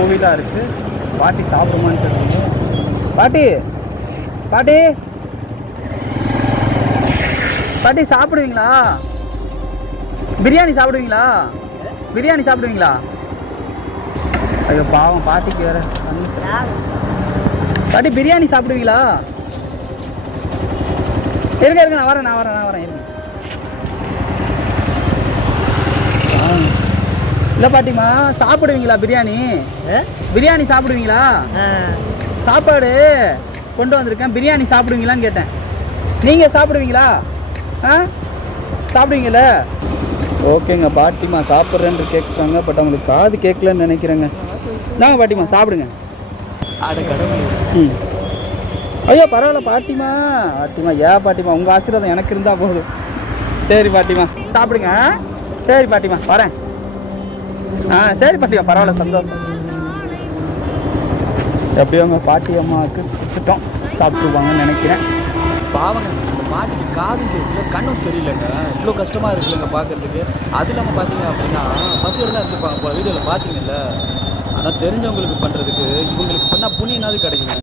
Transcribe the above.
கோவிலாக இருக்குது. பாட்டி சாப்பிடுமான்னு தெரியல. பாட்டி பாட்டி பாட்டி சாப்பிடுவீங்களா? பிரியாணி சாப்பிடுவீங்களா? பிரியாணி சாப்பிடுவீங்களா? ஐயோ பாவம் பாட்டிக்கு வேற. பாட்டி பிரியாணி சாப்பிடுவீங்களா? இருங்க இருங்க, நான் வரேன் இருங்க. இல்லை பாட்டிமா, சாப்பிடுவீங்களா பிரியாணி? பிரியாணி சாப்பிடுவீங்களா? சாப்பாடு கொண்டு வந்திருக்கேன், பிரியாணி சாப்பிடுவீங்களான்னு கேட்டேன். நீங்கள் சாப்பிடுவீங்களா? சாப்பிடுவீங்கள? ஓகேங்க பாட்டிமா, சாப்பிட்றேன்னு கேட்குறாங்க. பட் அவங்களுக்கு காது கேட்கலன்னு நினைக்கிறேங்க. நாங்க பாட்டிமா சாப்பிடுங்க. ஐயோ பரவாயில்ல பாட்டிமா. ஏன் பாட்டிமா, உங்கள் ஆசீர்வாதம் எனக்கு இருந்தால் போதும். சரி பாட்டிமா சாப்பிடுங்க. சரி பாட்டிமா வரேன். சரி பாட்டிமா, பரவாயில்ல, சந்தோஷம். எப்படியோ உங்கள் பாட்டி அம்மாவுக்கு கொடுத்துட்டோம், சாப்பிட்டுருவாங்கன்னு நினைக்கிறேன். பாவங்க, இந்த பாட்டிக்கு காது கேட்கல, கண்ணும் தெரியலங்க. இவ்வளோ கஷ்டமாக இருக்குல்லங்க பார்க்குறதுக்கு. அது இல்லாமல் பார்த்தீங்க அப்படின்னா பசியோடு தான் இருந்துருப்பாங்க. இப்போ வீடியோவில் பார்த்தீங்கல்ல. ஆனால் தெரிஞ்சவங்களுக்கு பண்ணுறதுக்கு இவங்களுக்கு பண்ணால் புண்ணியனாவது கிடைக்குங்க.